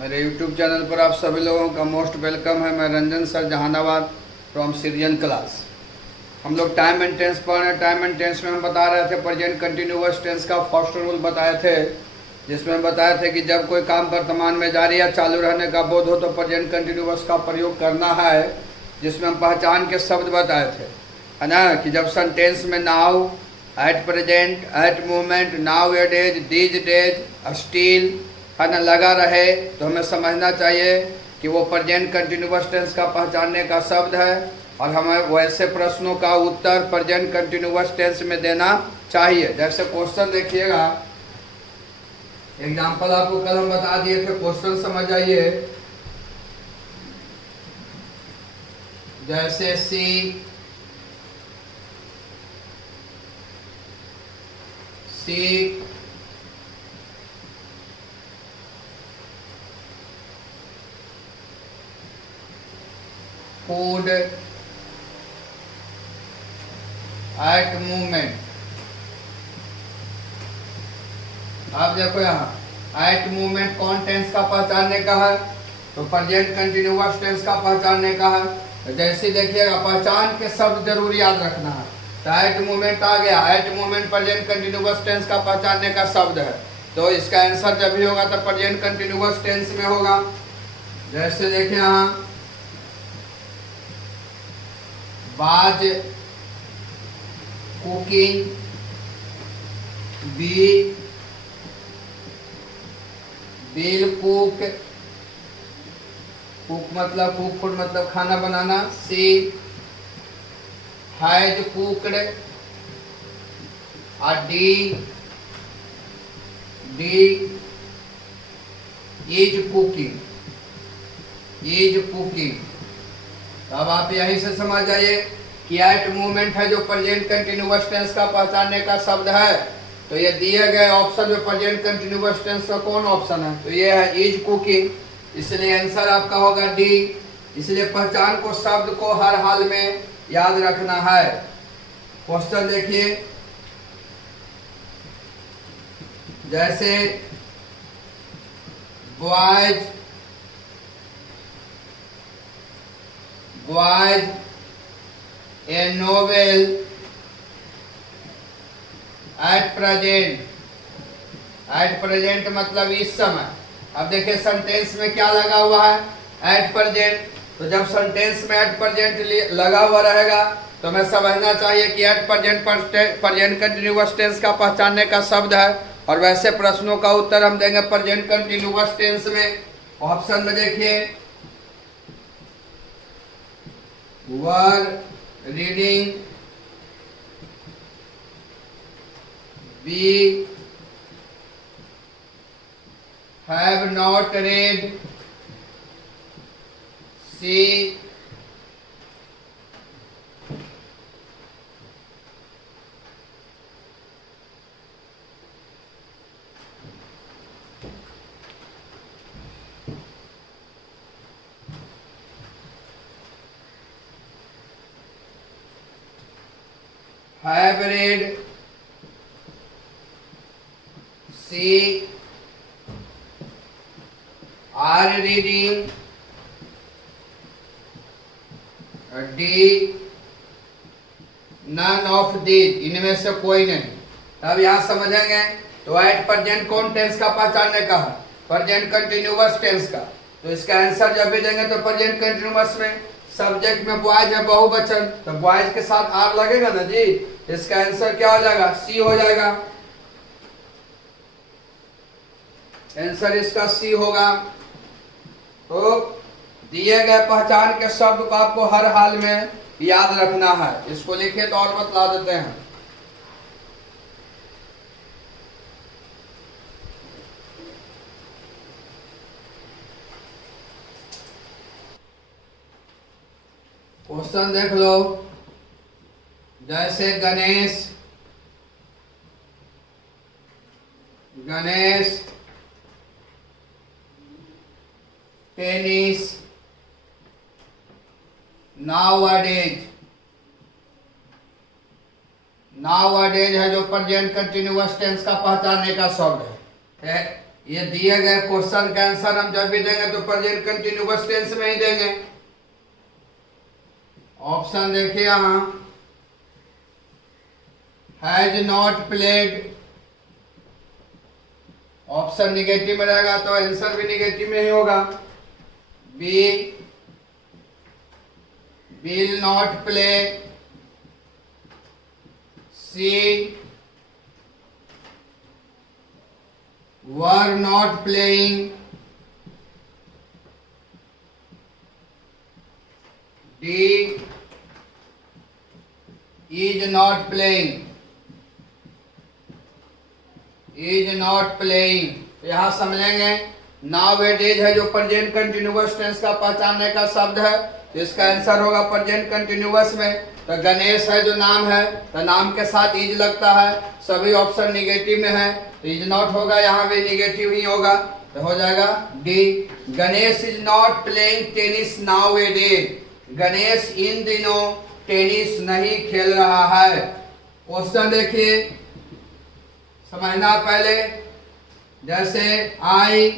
मेरे YouTube channel पर आप सभी लोगों का मोस्ट वेलकम है। मैं रंजन सर जहानाबाद फ्रॉम सीरियन क्लास। हम लोग टाइम एंड टेंस पढ़ रहे हैं। टाइम एंड टेंस में हम बता रहे थे प्रेजेंट कंटिन्यूअस टेंस का फर्स्ट रूल बताए थे, जिसमें बताए थे कि जब कोई काम वर्तमान में जारी या चालू रहने का बोध हो तो प्रेजेंट कंटिन्यूअस का प्रयोग करना है, जिसमें हम पहचान के शब्द बताए थे, है ना, कि जब सेंटेंस में now, at present, at moment, nowadays, these days, still, है ना, लगा रहे, तो हमें समझना चाहिए कि वो प्रेजेंट कंटिन्यूअस टेंस का पहचानने का शब्द है और हमें वैसे प्रश्नों का उत्तर प्रेजेंट कंटिन्यूअस टेंस में देना चाहिए। जैसे क्वेश्चन देखिएगा, एग्जाम्पल आपको कल हम बता दिए थे, क्वेश्चन समझ आइए। जैसे सी फूड एट मूवमेंट। अब देखो यहाँ एट मूवमेंट कौन टेंस का पहचानने का है, तो प्रेजेंट कंटिन्यूअस टेंस का पहचानने का है। तो जैसे देखिएगा, पहचान के शब्द जरूर याद रखना है। तो एट मूवमेंट आ गया, at movement present continuous tense का पहचानने का शब्द है, तो इसका आंसर जब भी होगा तो प्रेजेंट कंटिन्यूअस टेंस में होगा। जैसे देखिए यहाँ was cooking, B will cook, cook मतलब कुक फूड मतलब खाना बनाना, सी हैज कुकड, और D is cooking, is cooking. अब आप यहीं से समझ जाइए कि एट मूवमेंट है जो प्रेजेंट कंटिन्यूअस टेंस का पहचानने का शब्द है। तो ये दिए गए ऑप्शन में प्रेजेंट कंटिन्यूअस टेंस का कौन ऑप्शन है, तो ये है इज कुकिंग, इसलिए आंसर आपका होगा डी। इसलिए पहचान को शब्द को हर हाल में याद रखना है। क्वेश्चन देखिए, जैसे boys A novel eight present, at present मतलब इस समय। अब देखिए सेंटेंस में क्या लगा हुआ है, एट प्रेजेंट। तो जब सेंटेंस में एट प्रेजेंट लगा हुआ रहेगा तो हमें समझना चाहिए कि एट प्रेजेंट कंटिन्यूअस टेंस का पहचानने का शब्द है, और वैसे प्रश्नों का उत्तर हम देंगे प्रेजेंट कंटिन्यूअस टेंस में। ऑप्शन में देखिए, were reading, B have not read, C have read, C are reading, D none of these, इनमें से कोई नहीं। अब यहां समझेंगे तो एट प्रेजेंट कौन टेंस का पहचानने का है, प्रेजेंट कंटिन्यूअस टेंस का। तो इसका आंसर जब भी देंगे तो प्रेजेंट कंटिन्यूअस में सब्जेक्ट में बॉयज है बहुवचन, तो बॉयज के साथ आर लगेगा ना जी। इसका आंसर क्या हो जाएगा, सी हो जाएगा। आंसर इसका सी होगा। तो दिए गए पहचान के शब्द को आपको हर हाल में याद रखना है। इसको लिखे तो और बतला देते हैं। क्वेश्चन देख लो, जैसे गणेश टेनिस नाउअडेज, नाउअडेज है जो प्रेजेंट कंटिन्यूअस टेंस का पहचानने का शब्द है। ये दिए गए क्वेश्चन का आंसर हम जब भी देंगे तो प्रेजेंट कंटिन्यूअस टेंस में ही देंगे। ऑप्शन देखिए यहां, has not played, option negative में रहेगा तो आंसर भी निगेटिव में ही होगा। B will not play, C were not playing, D is not playing, is not playing। यहां समझेंगे नाउएडेज है जो प्रेजेंट कंटिन्यूअस टेंस का पहचानने का शब्द है, तो इसका आंसर होगा प्रेजेंट कंटिन्यूअस में। तो गणेश है जो नाम है, तो नाम के साथ इज लगता है, सभी ऑप्शन निगेटिव में है, तो इज नॉट होगा, यहाँ भी निगेटिव ही होगा, तो हो जाएगा D. Ganesh is not playing tennis nowadays, Ganesh इन दिनों टेनिस नहीं खेल रहा है। क्वेश्चन देखिए, समझना पहले, जैसे आई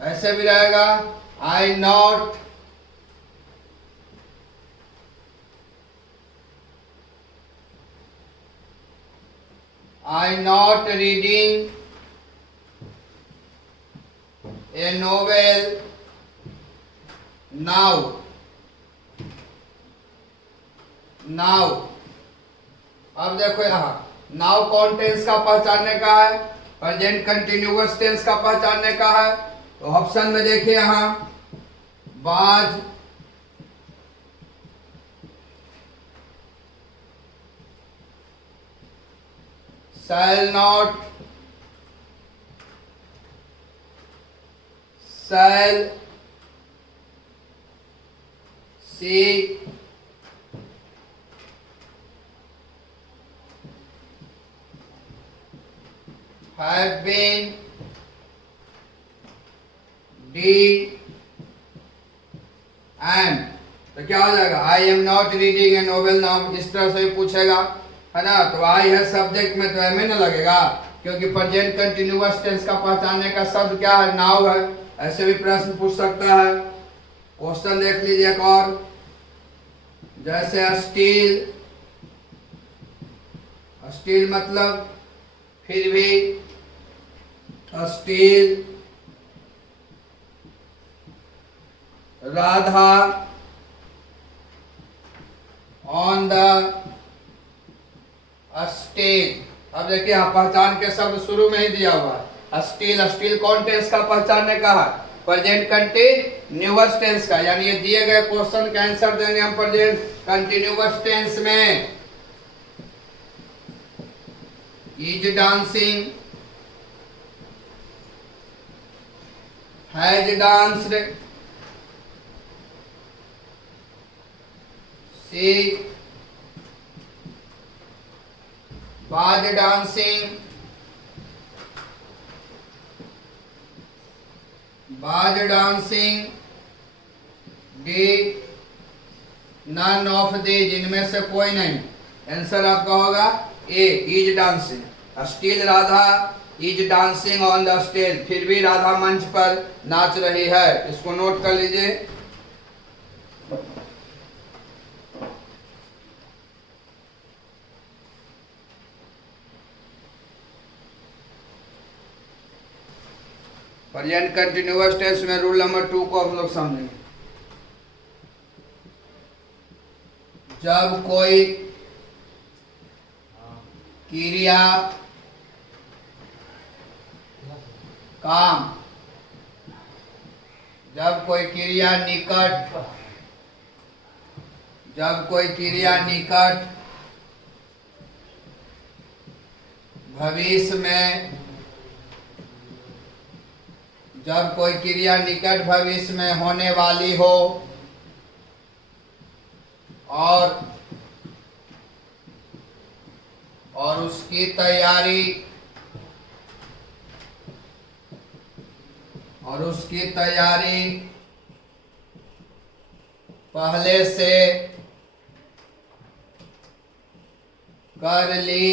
ऐसे भी रहेगा, आई not, I not reading a novel now, now। अब देखो यहाँ नाउ कौन टेंस का पहचानने का है, प्रेजेंट कंटिन्यूअस टेंस का पहचानने का है। तो ऑप्शन में देखिए यहाँ, बाज, shall not, shall, she, have been, D and। तो क्या हो जाएगा, I am not reading A novel now, इस तरह से पूछेगा, है ना। तो आई है सब्जेक्ट में, तो एम ए ना लगेगा, क्योंकि प्रेजेंट कंटिन्यूअस टेंस का पहचानने का शब्द क्या है, नाउ है। ऐसे भी प्रश्न पूछ सकता है। क्वेश्चन देख लीजिए एक और, जैसे स्टील, स्टील मतलब फिर भी, steel, Radha on the stage. अब देखिए यहाँ पहचान के शब्द शुरू में ही दिया हुआ है, स्टील, स्टील कौन टेंस का पहचानने का है, प्रेजेंट कंटिन्यूअस टेंस का, यानी ये दिए गए क्वेश्चन का आंसर देंगे हम प्रेजेंट कंटिन्यूअस टेंस में। Is dancing, has danced, C was dancing, was dancing, D none of these, जिनमें से कोई नहीं। आंसर आपका होगा A, is dancing. Still Radha is dancing on the stage, फिर भी राधा मंच पर नाच रही है, इसको नोट कर लीजिए। प्रेजेंट कंटिन्यूअस टेंस में रूल नंबर 2 को हम लोग समझेंगे। जब कोई क्रिया, काम, जब कोई क्रिया निकट, जब कोई क्रिया निकट भविष्य में, जब कोई क्रिया निकट भविष्य में होने वाली हो और उसकी तैयारी पहले से कर ली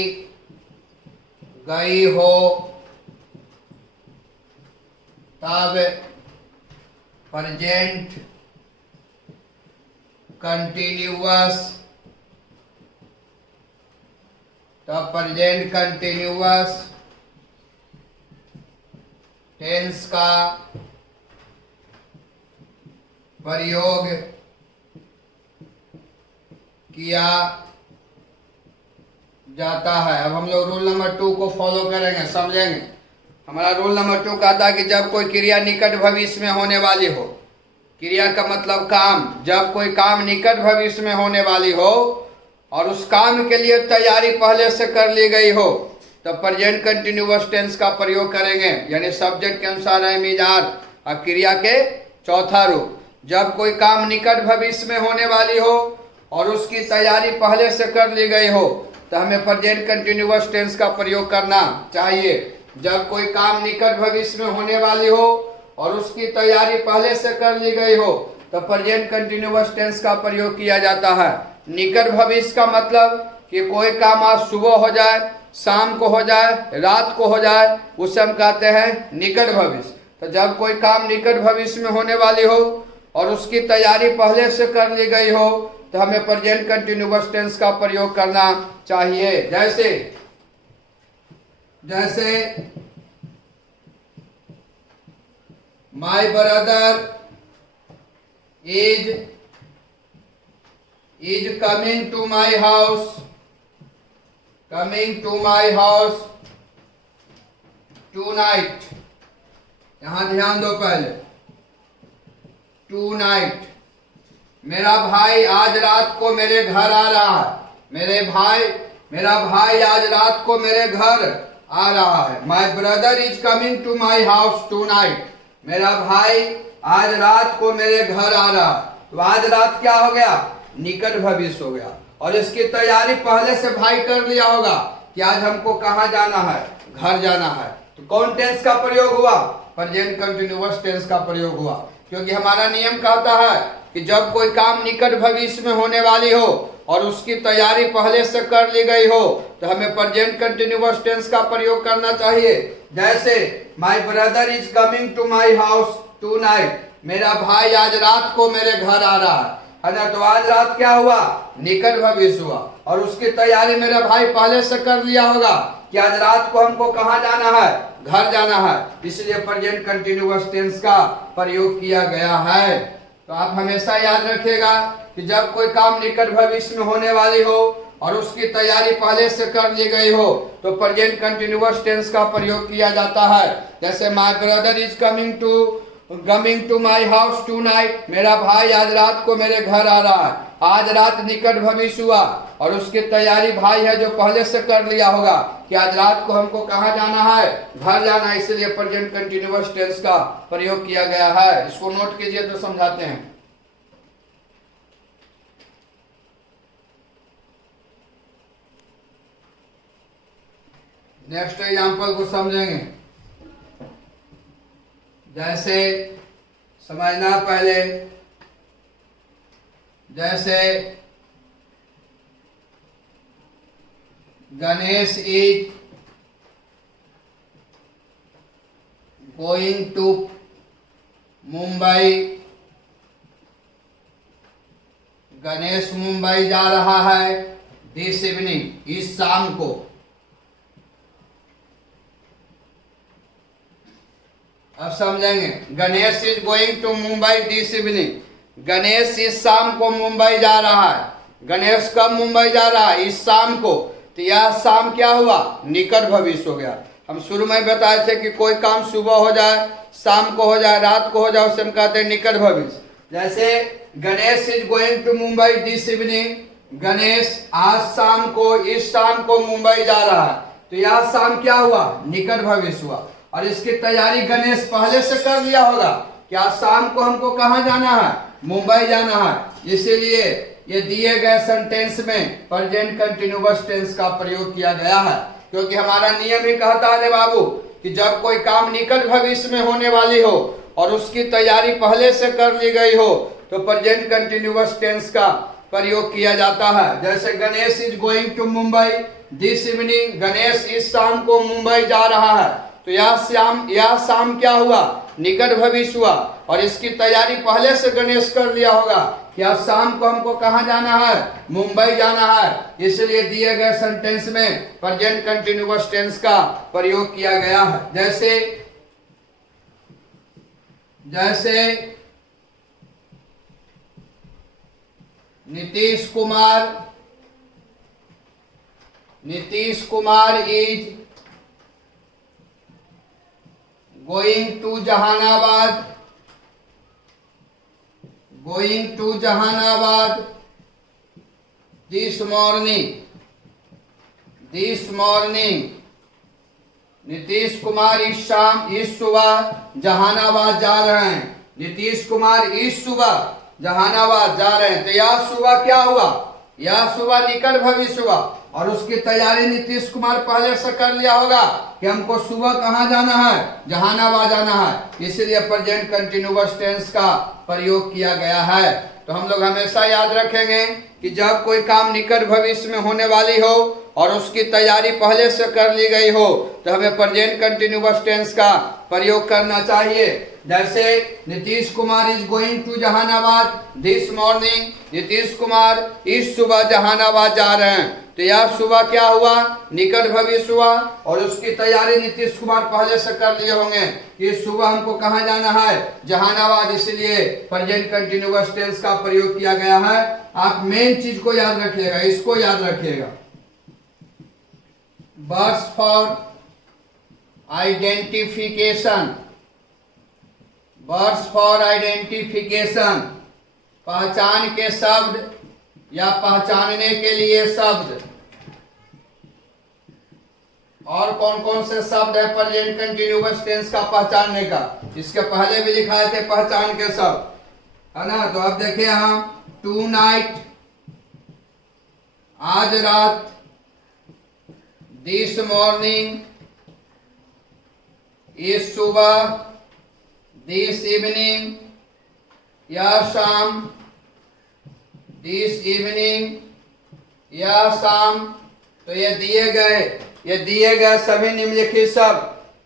गई हो तब प्रेजेंट कंटिन्यूअस, तब प्रेजेंट कंटिन्यूअस टेंस का प्रयोग किया जाता है। अब हम लोग रूल नंबर 2 को फॉलो करेंगे, समझेंगे। हमारा रूल नंबर 2 कहता है कि जब कोई क्रिया निकट भविष्य में होने वाली हो, क्रिया का मतलब काम, जब कोई काम निकट भविष्य में होने वाली हो और उस काम के लिए तैयारी पहले से कर ली गई हो, तो प्रेजेंट कंटिन्यूअस टेंस का प्रयोग करेंगे। यानी सब्जेक्ट के अनुसार एम इज आर और क्रिया के चौथा रूप। जब कोई काम निकट भविष्य में होने वाली हो और उसकी तैयारी पहले से कर ली गई हो, तो हमें प्रेजेंट कंटिन्यूअस टेंस का प्रयोग करना चाहिए। जब कोई काम निकट भविष्य में होने वाली हो और उसकी तैयारी पहले से कर ली गई हो, तो प्रेजेंट कंटिन्यूअस टेंस का प्रयोग किया जाता है। निकट भविष्य का मतलब कि कोई काम आज सुबह हो जाए, शाम को हो जाए, रात को हो जाए, उसे हम कहते हैं निकट भविष्य। तो जब कोई काम निकट भविष्य में होने वाली हो और उसकी तैयारी पहले से कर ली गई हो, तो हमें प्रेजेंट कंटिन्यूअस टेंस का प्रयोग करना चाहिए। जैसे my brother is coming to my house, coming to my house tonight. यहां ध्यान दो पहले, टू नाइट। मेरा भाई आज रात को मेरे घर आ रहा है। मेरा भाई आज रात को मेरे घर आ रहा है। My brother is coming to my house tonight. मेरा भाई आज रात को मेरे घर आ रहा है। तो आज रात क्या हो गया? निकट भविष्य हो गया। और इसकी तैयारी पहले से भाई कर लिया होगा कि आज हमको कहाँ जाना है, घर जाना है। तो कौन टेंस का प्रयोग हुआ? प्रेजेंट कंटिन्यूअस टेंस का प्रयोग हुआ। क्योंकि हमारा नियम कहता है कि जब कोई काम निकट भविष्य में होने वाली हो और उसकी तैयारी पहले से कर ली गई हो, तो हमें प्रेजेंट कंटिन्यूअस टेंस का प्रयोग करना चाहिए। जैसे my brother is coming to my house tonight. मेरा भाई आज रात को मेरे घर आ रहा है ना। तो आज रात क्या हुआ? निकट भविष्य हुआ। और उसकी तैयारी मेरा भाई पहले से कर लिया होगा कि आज रात को हमको कहाँ जाना है, घर जाना है। इसलिए प्रेजेंट कंटिन्यूअस टेंस का प्रयोग किया गया है। तो आप हमेशा याद रखिएगा कि जब कोई काम निकट भविष्य में होने वाली हो और उसकी तैयारी पहले से कर ली गई हो, तो प्रेजेंट कंटिन्यूअस टेंस का प्रयोग किया जाता है। जैसे my brother is coming to my house tonight. मेरा भाई आज रात को मेरे घर आ रहा है। आज रात निकट भविष्य हुआ और उसकी तैयारी भाई है जो पहले से कर लिया होगा कि आज रात को हमको कहाँ जाना है, घर जाना है। इसलिए प्रेजेंट कंटिन्यूअस टेंस का प्रयोग किया गया है। इसको नोट कीजिए तो समझाते हैं। नेक्स्ट एग्जांपल को समझेंगे। जैसे समझना पहले, जैसे Ganesh is going to Mumbai. Ganesh Mumbai जा रहा है दिस इवनिंग, इस शाम को। अब समझेंगे। Ganesh is going to Mumbai this evening. Ganesh इस शाम को मुंबई जा रहा है। गणेश कब मुंबई जा रहा है? इस शाम को। तो यह शाम क्या हुआ? निकट भविष्य हो गया। हम शुरू में बताए थे कि कोई काम सुबह हो जाए, शाम को हो जाए, रात को हो जाए, उसे हम कहते हैं निकट भविष्य। जैसे Ganesh is going to Mumbai this evening. Ganesh आज शाम को, इस शाम को मुंबई जा रहा है। तो यह शाम क्या हुआ? निकट भविष्य हुआ। और इसकी तैयारी गणेश पहले से कर लिया होगा कि आज शाम को हमको कहाँ जाना है, मुंबई जाना है। इसीलिए ये दिए गए सेंटेंस में प्रेजेंट कंटिन्यूअस टेंस का प्रयोग किया गया है। क्योंकि हमारा नियम ही कहता है बाबू कि जब कोई काम निकट भविष्य में होने वाली हो और उसकी तैयारी पहले से कर ली गई हो, तो प्रेजेंट कंटिन्यूअस टेंस का प्रयोग किया जाता है। जैसे Ganesh is going to Mumbai this evening, Ganesh इस शाम को मुंबई जा रहा है। तो यह शाम क्या हुआ, निकट भविष्य हुआ, और इसकी तैयारी पहले से गणेश कर लिया होगा कि आज शाम को हमको कहाँ जाना है, मुंबई जाना है। इसलिए दिए गए सेंटेंस में प्रेजेंट कंटिन्यूअस टेंस का प्रयोग किया गया है। जैसे Nitish Kumar is going to Jehanabad this morning. Nitish Kumar इस सुबह जहानाबाद जा रहे हैं। नीतीश कुमार इस सुबह जहानाबाद जा रहे हैं। तो यह सुबह क्या हुआ, यह सुबह निकट भविष्य हुआ, और उसकी तैयारी नीतीश कुमार पहले से कर लिया होगा कि हमको सुबह कहाँ जाना है, जहानाबाद जाना है। इसलिए प्रेजेंट कंटिन्यूअस टेंस का प्रयोग किया गया है। तो हम लोग हमेशा याद रखेंगे कि जब कोई काम निकट भविष्य में होने वाली हो और उसकी तैयारी पहले से कर ली गई हो तो हमें प्रेजेंट कंटिन्यूअस टेंस का प्रयोग करना चाहिए। जैसे Nitish Kumar is going to Jehanabad this morning, Nitish Kumar इस सुबह जहानाबाद जा रहे हैं। तो यह सुबह क्या हुआ, निकट भविष्य हुआ, और उसकी तैयारी नीतीश कुमार पहले से कर लिए होंगे कि इस सुबह हमको कहाँ जाना है, जहानाबाद। इसलिए प्रेजेंट कंटिन्यूअस टेंस का प्रयोग किया गया है। आप मेन चीज को याद रखिएगा, इसको याद रखिएगा। Words for identification, words for identification, पहचान के शब्द या पहचानने के लिए शब्द। और कौन कौन से शब्द है प्रेजेंट कंटिन्यूअस टेंस का पहचानने का, इसके पहले भी लिखाए थे पहचान के शब्द, है ना। तो अब देखिए हम टू नाइट, आज रात, दिस मॉर्निंग, इस सुबह, दिस इवनिंग, यह शाम, दिस इवनिंग, यह शाम। तो ये दिए गए सभी निम्नलिखित शब्द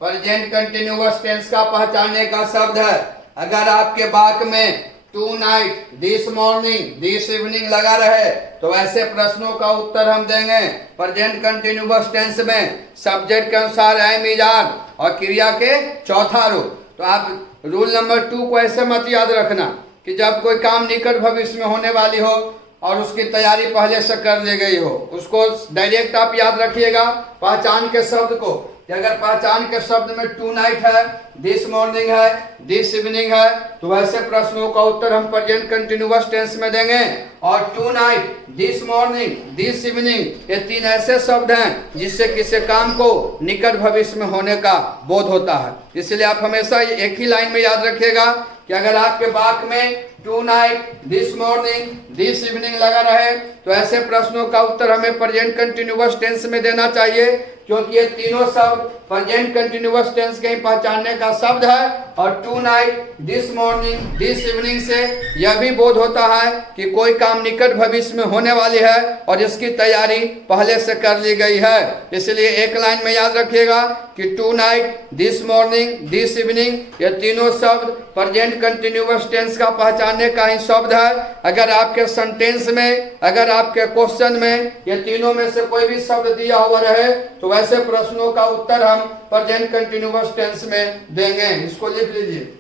प्रेजेंट कंटिन्यूअस टेंस का पहचानने का शब्द है। अगर आपके वाक्य में tonight, this morning, this evening लगा रहे तो ऐसे प्रश्नों का उत्तर हम देंगे प्रेजेंट कंटिन्यूअस टेंस में सब्जेक्ट के अनुसार एम, इज, आर और क्रिया के चौथा रूप। तो आप रूल नंबर 2 को ऐसे मत याद रखना कि जब कोई काम निकट भविष्य में होने वाली हो और उसकी तैयारी पहले से कर ली गई हो, उसको डायरेक्ट आप याद रखिएगा पहचान के शब्द को। कि अगर पहचान के शब्द में टू नाइट है, दिस मॉर्निंग है, दिस इवनिंग है, तो वैसे प्रश्नों का उत्तर हम प्रेजेंट कंटिन्यूअस टेंस में देंगे। और tonight, this morning, this evening, ये 3 ऐसे शब्द हैं जिससे किसी काम को निकट भविष्य में होने का बोध होता है। इसलिए आप हमेशा एक ही लाइन में याद रखिएगा कि अगर आपके वाक्य में tonight, this morning, this evening लगा रहे तो ऐसे प्रश्नों का उत्तर हमें प्रेजेंट कंटिन्यूअस टेंस में देना चाहिए, क्योंकि ये तीनों शब्द प्रेजेंट कंटिन्यूअस टेंस के ही पहचानने का शब्द है। और tonight, this morning, this evening से यह भी बोध होता है कि कोई काम निकट भविष्य में होने वाली है और इसकी तैयारी पहले से कर ली गई है। इसलिए एक लाइन में याद रखिएगा कि tonight, this morning, this evening, ये तीनों शब्द प्रेजेंट कंटिन्यूअस टेंस का पहचानने का ही शब्द है। अगर आपके सेंटेंस में, अगर आपके क्वेश्चन में ये तीनों में से कोई भी शब्द दिया हुआ रहे तो वैसे प्रश्नों का उत्तर हम प्रेजेंट कंटिन्यूअस टेंस में देंगे। इसको लिख लीजिए।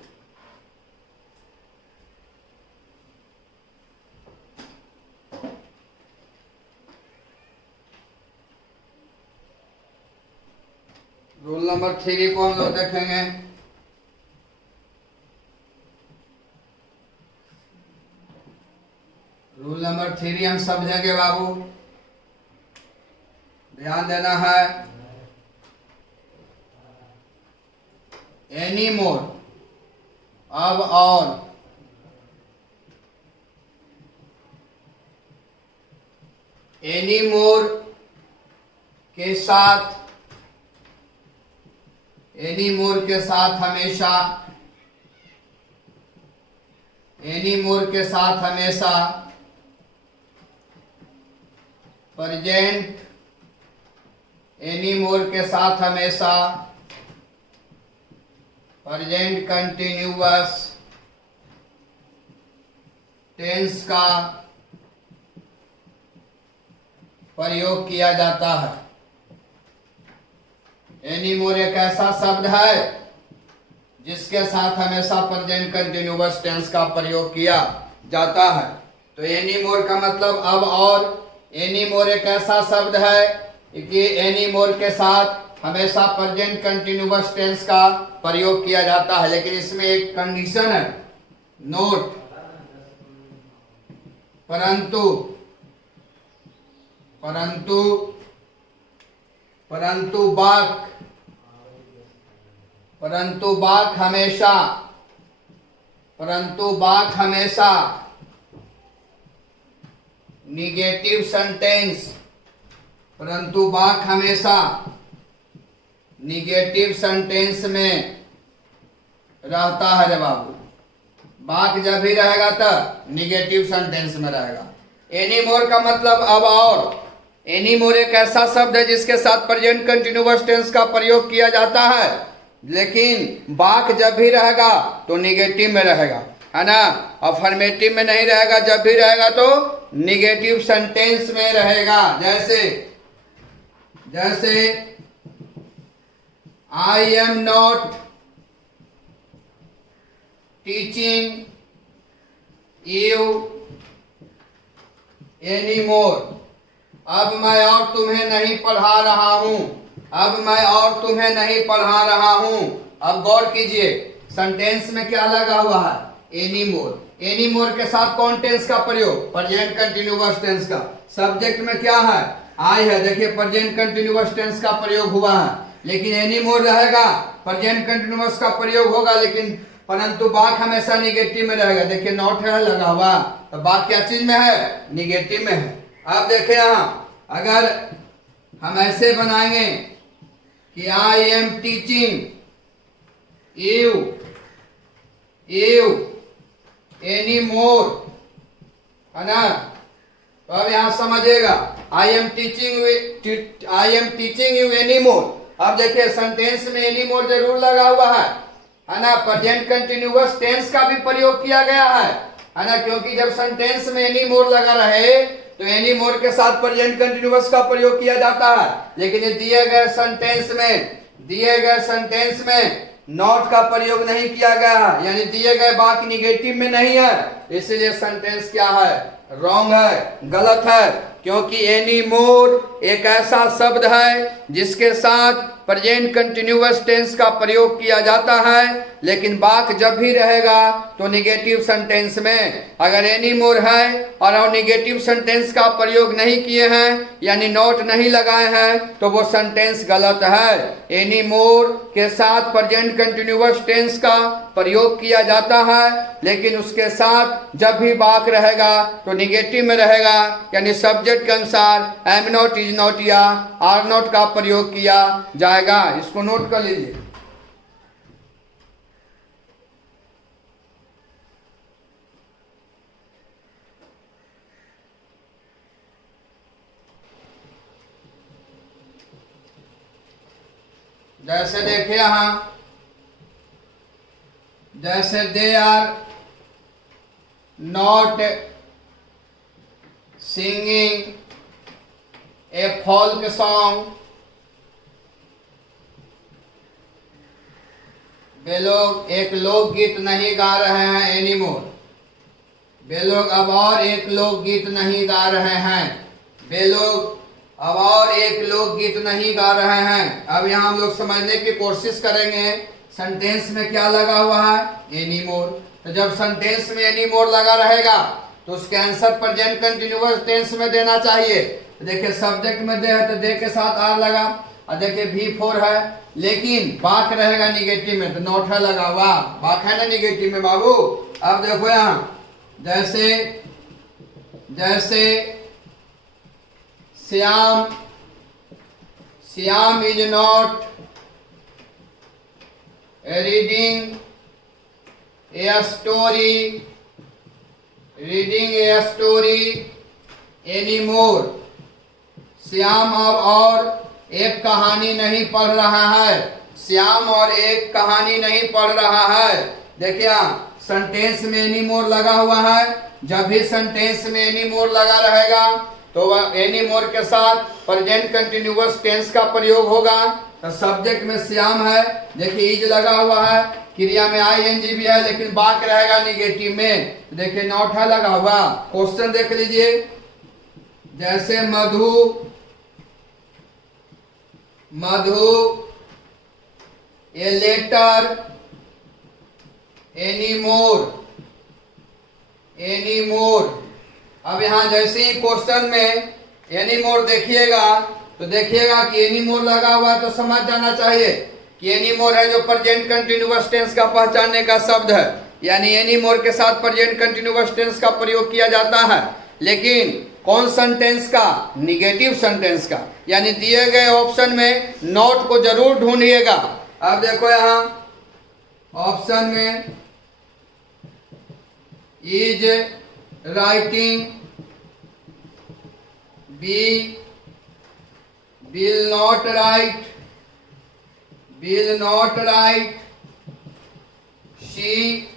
रूल नंबर 3 को हम लोग देखेंगे। रूल नंबर 3 हम समझेंगे बाबू, ध्यान देना है। एनी मोर, अब और, एनी मोर के साथ, एनी मोर के साथ हमेशा, एनी मोर के साथ हमेशा, प्रेजेंट एनी मोर के साथ हमेशा प्रेजेंट कंटिन्यूअस टेंस का प्रयोग किया जाता है। एनी मोर एक ऐसा शब्द है जिसके साथ हमेशा प्रेजेंट कंटिन्यूअस टेंस का प्रयोग किया जाता है। तो एनी मोर का मतलब अब और। एनी मोर एक ऐसा शब्द है कि एनी मोर के साथ हमेशा प्रेजेंट कंटिन्यूअस टेंस का प्रयोग किया जाता है, लेकिन इसमें एक कंडीशन है, नोट, परंतु परंतु परंतु बाक परंतु बाक हमेशा परंतु बाक हमेशा निगेटिव सेंटेंस परंतु बाक हमेशा निगेटिव सेंटेंस में रहता है रे बाबू। बाक जब भी रहेगा तो निगेटिव सेंटेंस में रहेगा। एनी मोर का मतलब अब और। एनी मोर एक ऐसा शब्द है जिसके साथ प्रेजेंट कंटिन्यूअस टेंस का प्रयोग किया जाता है, लेकिन बाक जब भी रहेगा तो निगेटिव में रहेगा, है ना। अफर्मेटिव में नहीं रहेगा, जब भी रहेगा तो निगेटिव सेंटेंस में रहेगा। जैसे जैसे I am not teaching you any more. अब मैं और तुम्हें नहीं पढ़ा रहा हूं। अब मैं और तुम्हें नहीं पढ़ा रहा हूं। अब गौर कीजिए, सेंटेंस में क्या लगा हुआ है, एनी मोर। एनी मोर के साथ कौन टेंस का प्रयोग, प्रेजेंट कंटिन्यूअस टेंस का। सब्जेक्ट में क्या है, आई है, देखिए प्रेजेंट कंटिन्यूअस टेंस का प्रयोग हुआ है, लेकिन एनी मोर रहेगा, प्रेजेंट कंटिन्यूअस का प्रयोग होगा, लेकिन परंतु बाक हमेशा निगेटिव में रहेगा। देखिए नॉट है लगा हुआ, तो बाक क्या चीज में है, निगेटिव में है। अब देखिए यहाँ अगर हम ऐसे बनाएंगे कि I am teaching you any more, है ना। तो अब यहां समझिएगा, I am teaching you any more. अब देखिए सेंटेंस में एनी मोर जरूर लगा हुआ है ना। प्रेजेंट कंटिन्यूअस टेंस का भी प्रयोग किया गया है ना, क्योंकि जब सेंटेंस में एनी मोर लगा रहे तो एनी मोर के साथ प्रेजेंट कंटिन्यूअस का प्रयोग किया जाता है, लेकिन दिए गए सेंटेंस में नॉट का प्रयोग नहीं किया गया है, यानी दिए गए बाक निगेटिव में नहीं है, इसलिए सेंटेंस क्या है, रॉन्ग है, गलत है। क्योंकि एनी मोर एक ऐसा शब्द है जिसके साथ प्रेजेंट कंटिन्यूअस टेंस का प्रयोग किया जाता है, लेकिन बाक जब भी रहेगा तो निगेटिव सेंटेंस में। अगर एनी मोर है और हम निगेटिव सेंटेंस का प्रयोग नहीं किए हैं, यानी नॉट नहीं लगाए हैं, तो वो सेंटेंस गलत है। एनी मोर के साथ प्रेजेंट कंटिन्यूअस टेंस का प्रयोग किया जाता है, लेकिन उसके साथ जब भी बाक रहेगा तो निगेटिव में रहेगा, यानी सब्जेक्ट के अनुसार एम नॉट, इज नॉट या आर नॉट का प्रयोग किया जाएगा। इसको नोट कर लीजिए। जैसे देखिए यहां, जैसे they are not singing a folk song, वे लोग एक लोकगीत नहीं गा रहे हैं एनी मोर। वे लोग अब और एक लोकगीत नहीं गा रहे हैं। वे लोग अब और एक लोकगीत नहीं गा रहे हैं। अब यहाँ हम लोग समझने की कोशिश करेंगे, सेंटेंस में क्या लगा हुआ है, एनी मोर। तो जब सेंटेंस में एनी मोर लगा रहेगा तो उसके आंसर प्रेजेंट कंटिन्यूअस टेंस में देना चाहिए। तो देखिए सब्जेक्ट में दे है तो दे के साथ आर लगा, और देखिए V4 है, लेकिन बाक रहेगा निगेटिव में, तो नॉट है लगा हुआ, बाक है ना निगेटिव में बाबू। अब देखो यहाँ जैसे जैसे Shyam is not reading a story any more. Shyam अब और एक कहानी नहीं पढ़ रहा है। श्याम और एक कहानी नहीं पढ़ रहा है। देखिए सेंटेंस में एनी मोर लगा हुआ है। जब भी सेंटेंस में एनी मोर लगा रहेगा तो वह एनी मोर के साथ प्रेजेंट कंटिन्यूअस टेंस का प्रयोग होगा। तो सब्जेक्ट में श्याम है, देखिए इज लगा हुआ है, क्रिया में आईएनजी भी है, लेकिन बाक रहेगा निगेटिव में। देखिए नॉट है लगा हुआ। क्वेश्चन देख लीजिए, जैसे मधु ए लेटर एनी मोर। अब यहां जैसे ही क्वेश्चन में एनी मोर देखिएगा तो देखिएगा कि एनी मोर लगा हुआ है, तो समझ जाना चाहिए कि एनी मोर है जो प्रेजेंट कंटिन्यूअस टेंस का पहचानने का शब्द है। यानी एनी मोर के साथ प्रेजेंट कंटिन्यूअस टेंस का प्रयोग किया जाता है, लेकिन कौन सेंटेंस का? निगेटिव सेंटेंस का। यानी दिए गए ऑप्शन में नॉट को जरूर ढूंढिएगा। अब देखो यहां ऑप्शन में is writing, B will not write, she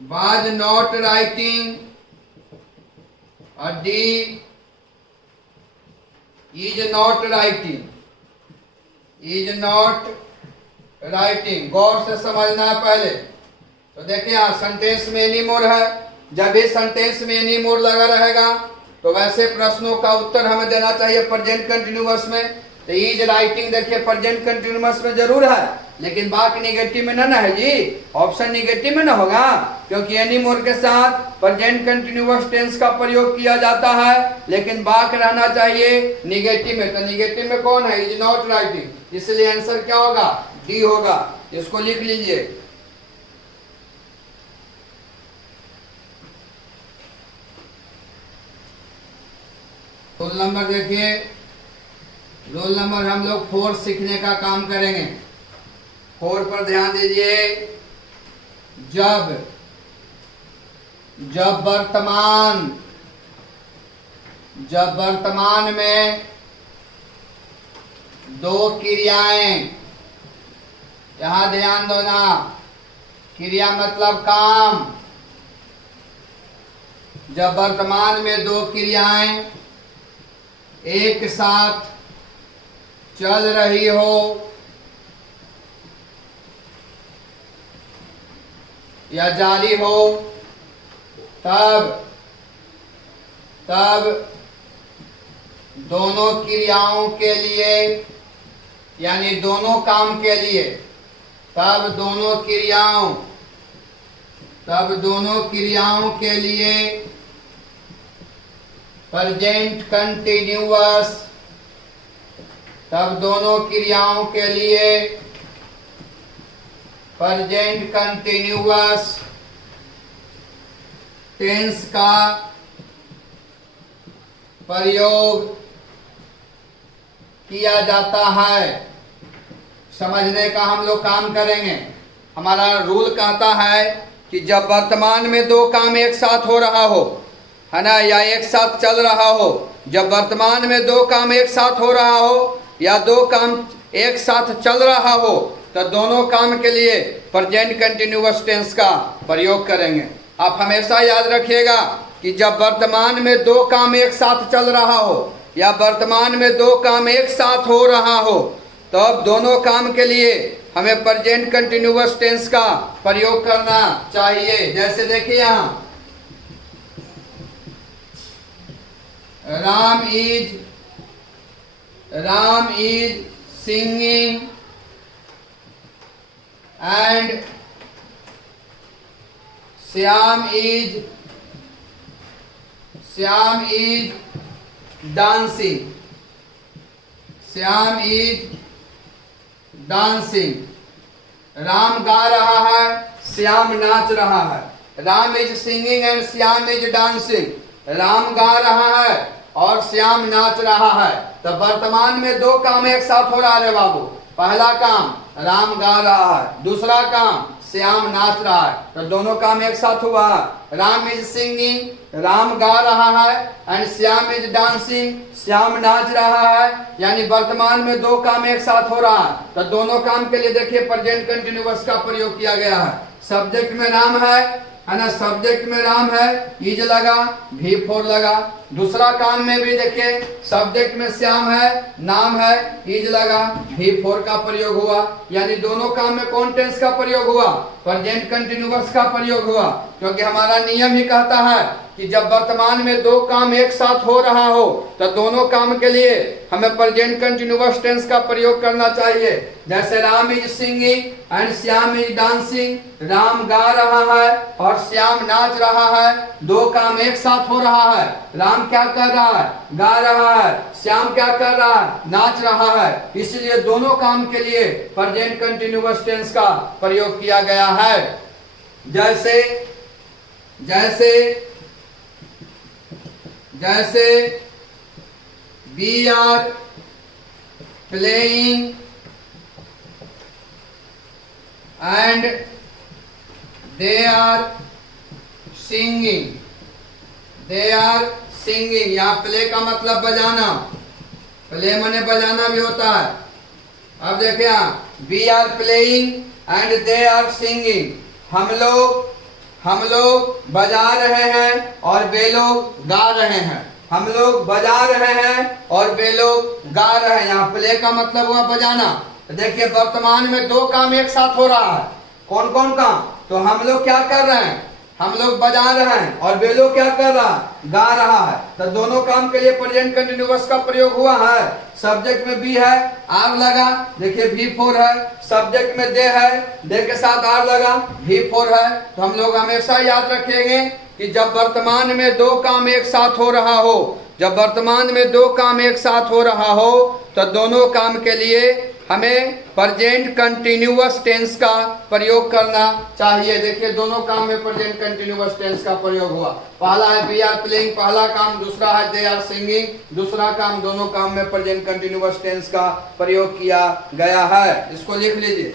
was not writing, और D is not writing। गौर से समझना है पहले। तो देखिए यहाँ सेंटेंस में एनी मोर है। जब भी सेंटेंस में एनी मोर लगा रहेगा तो वैसे प्रश्नों का उत्तर हमें देना चाहिए प्रेजेंट कंटिन्यूअस में। तो इज राइटिंग देखिए प्रेजेंट कंटिन्यूअस में जरूर है, लेकिन बाकी निगेटिव में ना है जी। ऑप्शन निगेटिव में ना होगा, क्योंकि एनी मोर के साथ प्रेजेंट कंटिन्यूअस टेंस का प्रयोग किया जाता है, लेकिन बाक रहना चाहिए निगेटिव में। तो निगेटिव में कौन है? Is not writing. इसलिए आंसर क्या होगा? डी होगा। इसको लिख लीजिए। रोल नंबर देखिए, रोल नंबर हम लोग 4 सीखने का काम करेंगे। 4 पर ध्यान दीजिए। जब वर्तमान में 2 क्रियाएं, यहां ध्यान दो ना, क्रिया मतलब काम। जब वर्तमान में 2 क्रियाएं एक साथ चल रही हो या जारी हो, तब दोनों क्रियाओं के लिए, यानी दोनों काम के लिए, तब दोनों क्रियाओं के लिए प्रेजेंट कंटिन्यूअस, तब दोनों क्रियाओं के लिए प्रेजेंट कंटिन्यूअस टेंस का प्रयोग किया जाता है। समझने का हम लोग काम करेंगे। हमारा रूल कहता है कि जब वर्तमान में 2 काम एक साथ हो रहा हो, है ना, या एक साथ चल रहा हो, जब वर्तमान में 2 काम एक साथ हो रहा हो या 2 काम एक साथ चल रहा हो, तो दोनों काम के लिए प्रेजेंट कंटिन्यूअस टेंस का प्रयोग करेंगे। आप हमेशा याद रखिएगा कि जब वर्तमान में 2 काम एक साथ चल रहा हो या वर्तमान में 2 काम एक साथ हो रहा हो, तो अब दोनों काम के लिए हमें प्रेजेंट कंटिन्यूअस टेंस का प्रयोग करना चाहिए। जैसे देखिए यहाँ Ram is singing and Shyam is dancing. Ram गा रहा है, श्याम नाच रहा है। Ram is singing and Shyam is dancing. Ram गा रहा है और श्याम नाच रहा है। तो वर्तमान में 2 काम एक साथ हो रहा है बाबू। पहला काम राम गा रहा है, दूसरा काम श्याम नाच रहा है। तो दोनों काम एक साथ हुआ। राम इज सिंगिंग, राम गा रहा है, and Shyam is dancing, Shyam नाच रहा है। यानी वर्तमान में दो काम एक साथ हो रहा है। तो दोनों काम के लिए देखिए प्रेजेंट कंटिन्यूअस का प्रयोग किया गया है। सब्जेक्ट में राम है ना, सब्जेक्ट में राम है, इज लगा, V4 लगा। दूसरा काम में भी देखिए सब्जेक्ट में श्याम है, नाम है, इज लगा, V4 का प्रयोग हुआ। यानी दोनों काम में कौन टेंस का प्रयोग हुआ? प्रेजेंट कंटिन्यूअस का प्रयोग हुआ। क्योंकि हमारा नियम ही कहता है कि जब वर्तमान में दो काम एक साथ हो रहा हो तो दोनों काम के लिए हमें प्रेजेंट कंटिन्यूअस टेंस का प्रयोग करना चाहिए। जैसे Ram is singing and Shyam is dancing, Ram गा रहा है और श्याम नाच रहा है। दो काम एक साथ हो रहा है। राम क्या कर रहा है? गा रहा है। श्याम क्या कर रहा है? नाच रहा है। इसलिए दोनों काम के लिए प्रेजेंट कंटिन्यूअस टेंस का प्रयोग किया गया है। जैसे जैसे जैसे we are playing and they are singing. They are singing, यहाँ प्ले का मतलब बजाना, प्ले माने बजाना भी होता है। अब देखिए we are playing and they are singing, हम लोग बजा रहे हैं और वे लोग गा रहे हैं। हम लोग बजा रहे हैं और वे लोग गा रहे हैं। यहाँ प्ले का मतलब हुआ बजाना। देखिए वर्तमान में दो काम एक साथ हो रहा है। कौन कौन काम? तो हम लोग क्या कर रहे हैं? हम लोग बजा रहे हैं और वे लोग क्या कर रहा है? गा रहा है। तो दोनों काम के लिए प्रेजेंट कंटिन्यूअस का प्रयोग हुआ है। सब्जेक्ट में बी है, आर लगा, देखिए V4 है। सब्जेक्ट में दे है, दे के साथ आर लगा, V4 है। तो हम लोग हमेशा याद रखेंगे कि जब वर्तमान में दो काम एक साथ हो रहा हो, जब वर्तमान में दो काम एक साथ हो रहा हो तो दोनों काम के लिए हमें प्रेजेंट कंटिन्यूअस टेंस का प्रयोग करना चाहिए। देखिए दोनों काम में प्रेजेंट कंटिन्यूअस टेंस का प्रयोग हुआ। पहला है वी आर प्लेइंग, पहला काम, दूसरा है दे आर सिंगिंग, दूसरा काम। दोनों काम में प्रेजेंट कंटिन्यूअस टेंस का प्रयोग किया गया है। इसको लिख लीजिए।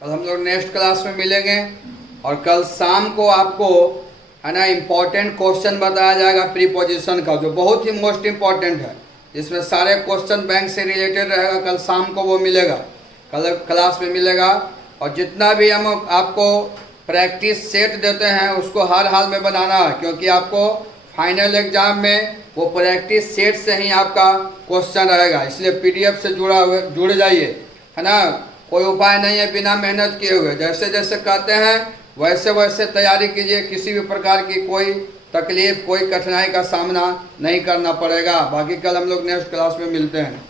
कल हम लोग नेक्स्ट क्लास में मिलेंगे और कल शाम को आपको है ना इम्पोर्टेंट क्वेश्चन बताया जाएगा प्रीपोजिशन का, जो बहुत ही मोस्ट इम्पोर्टेंट है। इसमें सारे क्वेश्चन बैंक से रिलेटेड रहेगा। कल शाम को वो मिलेगा, कल क्लास में मिलेगा। और जितना भी हम आपको प्रैक्टिस सेट देते हैं उसको हर हाल में बनाना है, क्योंकि आपको फाइनल एग्जाम में वो प्रैक्टिस सेट से ही आपका क्वेश्चन रहेगा। इसलिए PDF से जुड़ जाइए, है ना। कोई उपाय नहीं है बिना मेहनत किए हुए। जैसे जैसे कहते हैं वैसे वैसे तैयारी कीजिए। किसी भी प्रकार की कोई तकलीफ, कोई कठिनाई का सामना नहीं करना पड़ेगा। बाकी कल हम लोग नेक्स्ट क्लास में मिलते हैं।